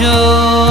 yo.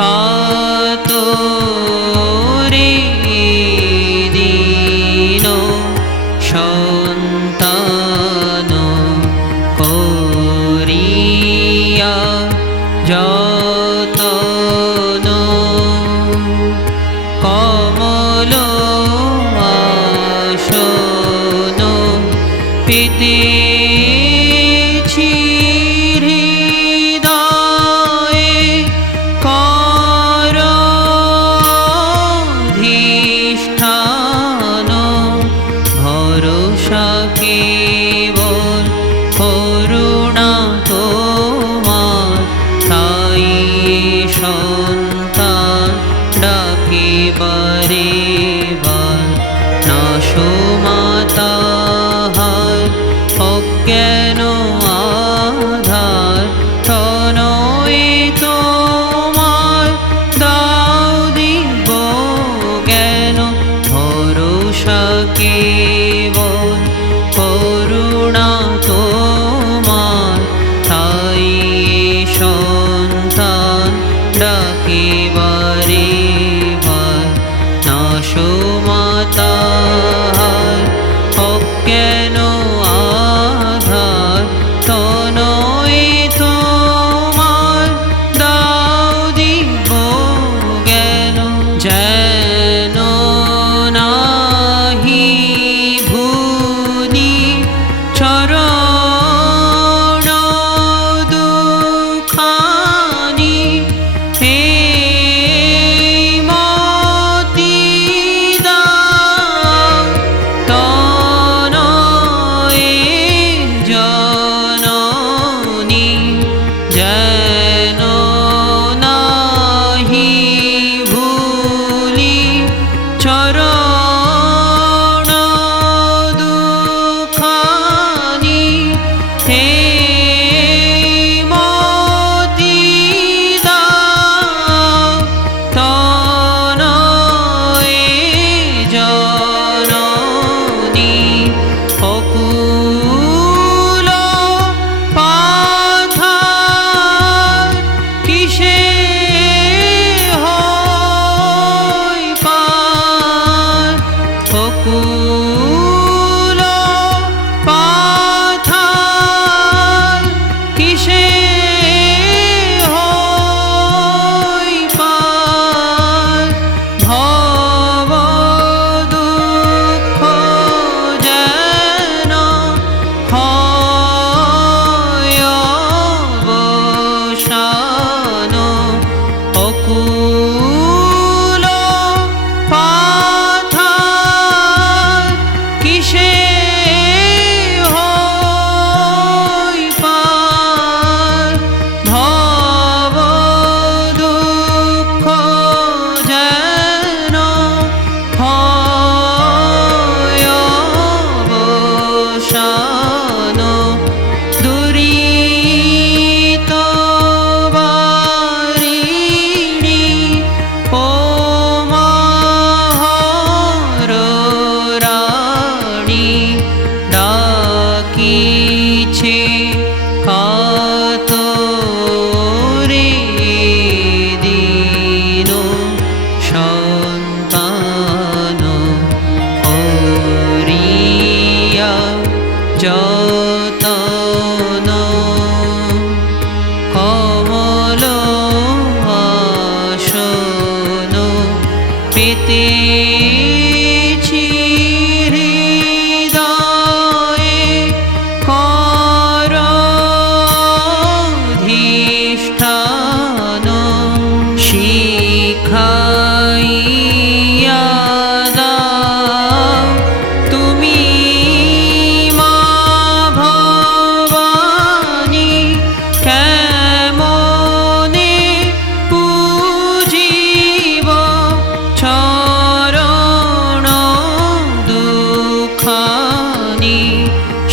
Khan. অজ্ঞান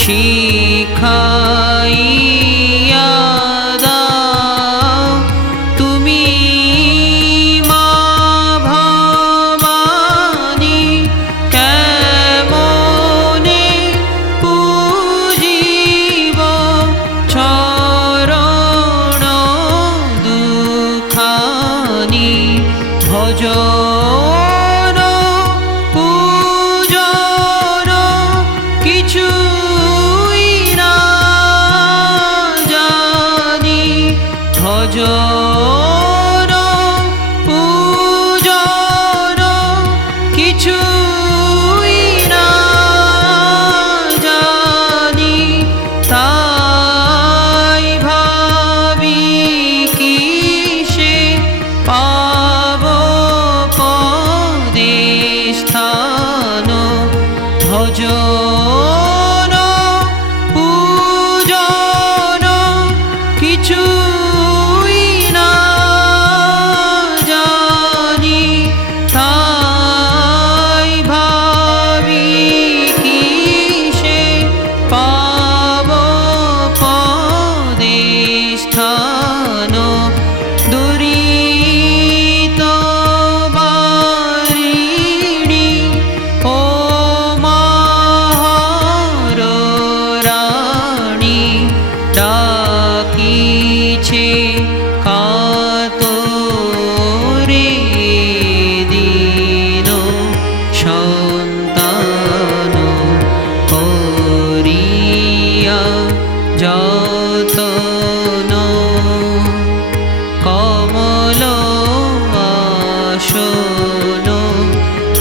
শিখা yo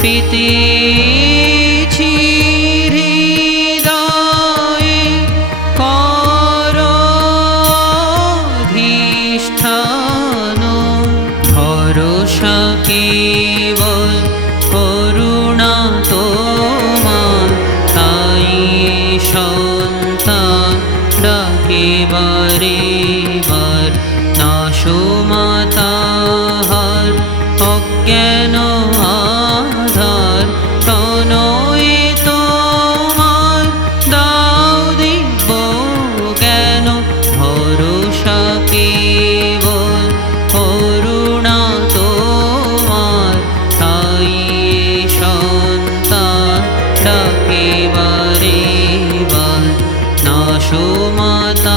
পিতিছি হৃদয়ে করধিষ্ঠান ভরসা কেবল করুণা তোমার, তাই সন্তান ডাকে বার। নাশো মাতা হর, অজ্ঞান सो माता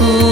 school.